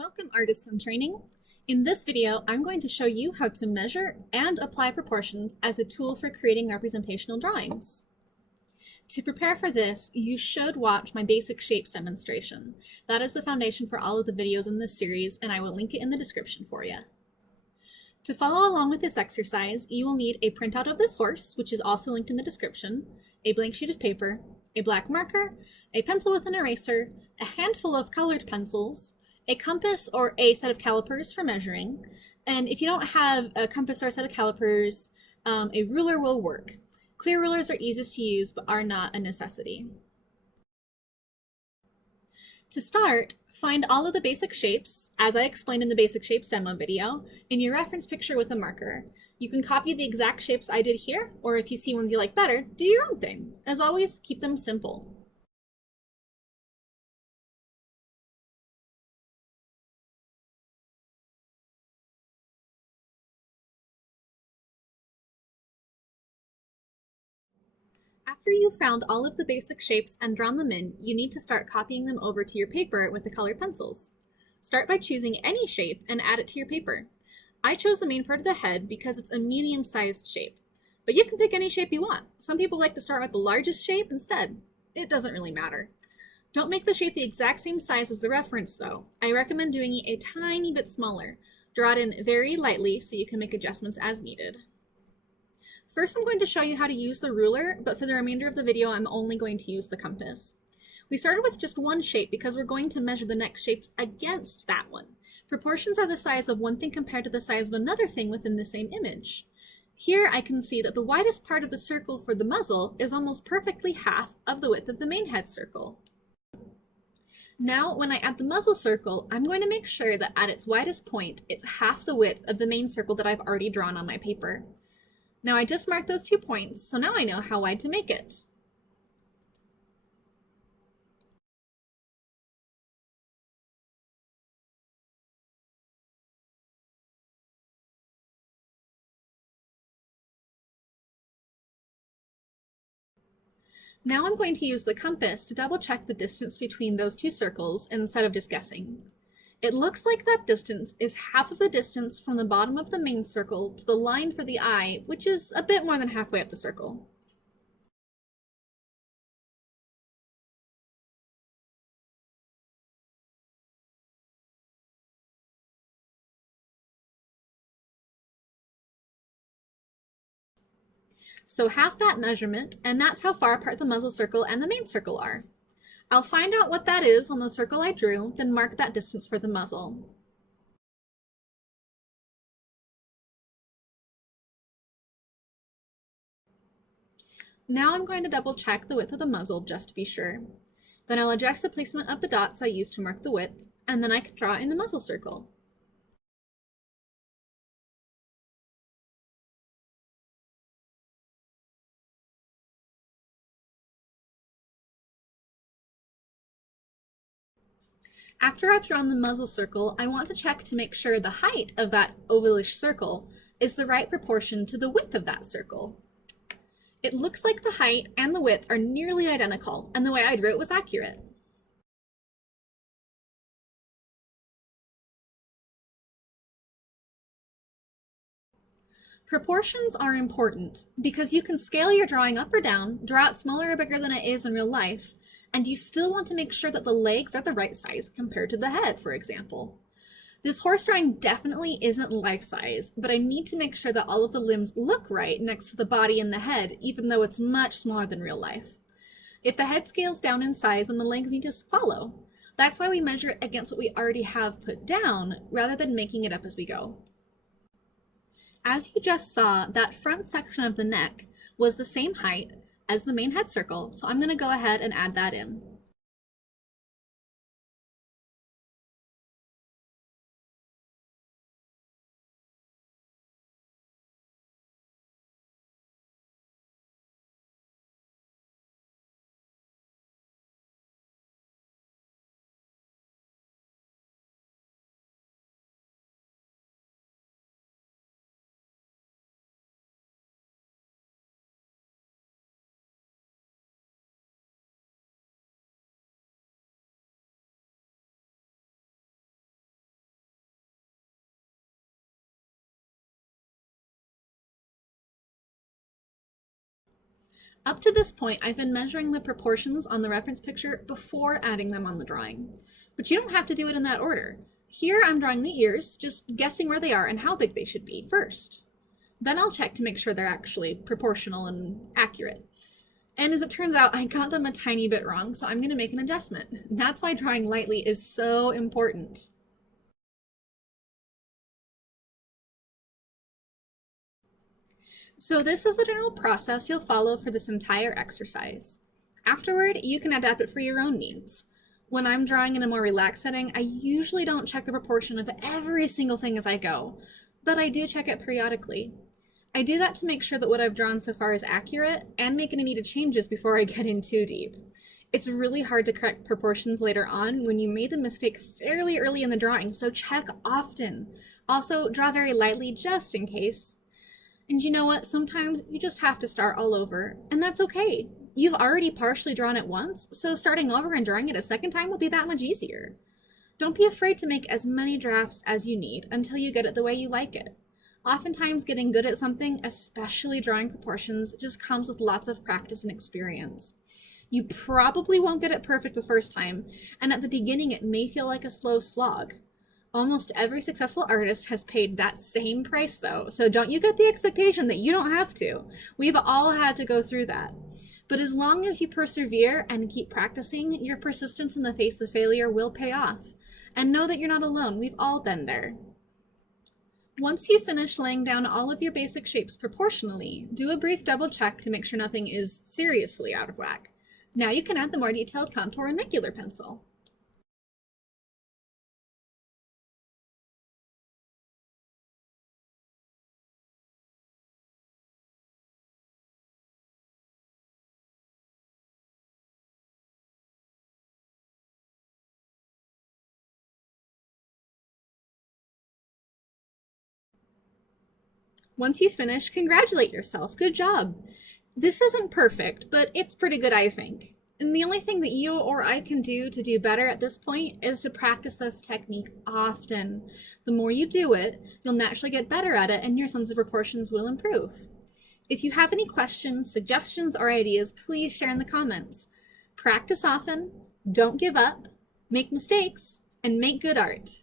Welcome, artists in training. In this video, I'm going to show you how to measure and apply proportions as a tool for creating representational drawings. To prepare for this, you should watch my basic shapes demonstration. That is the foundation for all of the videos in this series, and I will link it in the description for you. To follow along with this exercise, you will need a printout of this horse, which is also linked in the description, a blank sheet of paper, a black marker, a pencil with an eraser, a handful of colored pencils, a compass or a set of calipers for measuring, and if you don't have a compass or a set of calipers, a ruler will work. Clear rulers are easiest to use but are not a necessity. To start, find all of the basic shapes, as I explained in the basic shapes demo video, in your reference picture with a marker. You can copy the exact shapes I did here, or if you see ones you like better, do your own thing. As always, keep them simple. After you've found all of the basic shapes and drawn them in, you need to start copying them over to your paper with the colored pencils. Start by choosing any shape and add it to your paper. I chose the main part of the head because it's a medium-sized shape, but you can pick any shape you want. Some people like to start with the largest shape instead. It doesn't really matter. Don't make the shape the exact same size as the reference though. I recommend doing it a tiny bit smaller. Draw it in very lightly so you can make adjustments as needed. First, I'm going to show you how to use the ruler, but for the remainder of the video, I'm only going to use the compass. We started with just one shape because we're going to measure the next shapes against that one. Proportions are the size of one thing compared to the size of another thing within the same image. Here I can see that the widest part of the circle for the muzzle is almost perfectly half of the width of the main head circle. Now, when I add the muzzle circle, I'm going to make sure that at its widest point, it's half the width of the main circle that I've already drawn on my paper. Now I just marked those 2 points, so now I know how wide to make it. Now I'm going to use the compass to double check the distance between those 2 circles instead of just guessing. It looks like that distance is half of the distance from the bottom of the main circle to the line for the eye, which is a bit more than halfway up the circle. So half that measurement, and that's how far apart the muzzle circle and the main circle are. I'll find out what that is on the circle I drew, then mark that distance for the muzzle. Now I'm going to double check the width of the muzzle just to be sure. Then I'll adjust the placement of the dots I used to mark the width, and then I can draw in the muzzle circle. After I've drawn the muzzle circle, I want to check to make sure the height of that ovalish circle is the right proportion to the width of that circle. It looks like the height and the width are nearly identical, and the way I drew it was accurate. Proportions are important because you can scale your drawing up or down, draw it smaller or bigger than it is in real life, and you still want to make sure that the legs are the right size compared to the head, for example. This horse drawing definitely isn't life-size, but I need to make sure that all of the limbs look right next to the body and the head, even though it's much smaller than real life. If the head scales down in size, then the legs need to follow. That's why we measure it against what we already have put down, rather than making it up as we go. As you just saw, that front section of the neck was the same height as the main head circle, so I'm going to go ahead and add that in. Up to this point, I've been measuring the proportions on the reference picture before adding them on the drawing. But you don't have to do it in that order. Here I'm drawing the ears, just guessing where they are and how big they should be first. Then I'll check to make sure they're actually proportional and accurate. And as it turns out, I got them a tiny bit wrong, so I'm going to make an adjustment. That's why drawing lightly is so important. So this is the general process you'll follow for this entire exercise. Afterward, you can adapt it for your own needs. When I'm drawing in a more relaxed setting, I usually don't check the proportion of every single thing as I go, but I do check it periodically. I do that to make sure that what I've drawn so far is accurate and make any needed changes before I get in too deep. It's really hard to correct proportions later on when you made the mistake fairly early in the drawing, so check often. Also, draw very lightly just in case. And you know what? Sometimes you just have to start all over, and that's okay. You've already partially drawn it once, so starting over and drawing it a second time will be that much easier. Don't be afraid to make as many drafts as you need until you get it the way you like it. Oftentimes getting good at something, especially drawing proportions, just comes with lots of practice and experience. You probably won't get it perfect the first time, and at the beginning it may feel like a slow slog. Almost every successful artist has paid that same price though, so don't you get the expectation that you don't have to. We've all had to go through that. But as long as you persevere and keep practicing, your persistence in the face of failure will pay off. And know that you're not alone, we've all been there. Once you've finished laying down all of your basic shapes proportionally, do a brief double check to make sure nothing is seriously out of whack. Now you can add the more detailed contour and regular pencil. Once you finish, congratulate yourself. Good job. This isn't perfect, but it's pretty good, I think. And the only thing that you or I can do to do better at this point is to practice this technique often. The more you do it, you'll naturally get better at it and your sense of proportions will improve. If you have any questions, suggestions, or ideas, please share in the comments. Practice often, don't give up, make mistakes, and make good art.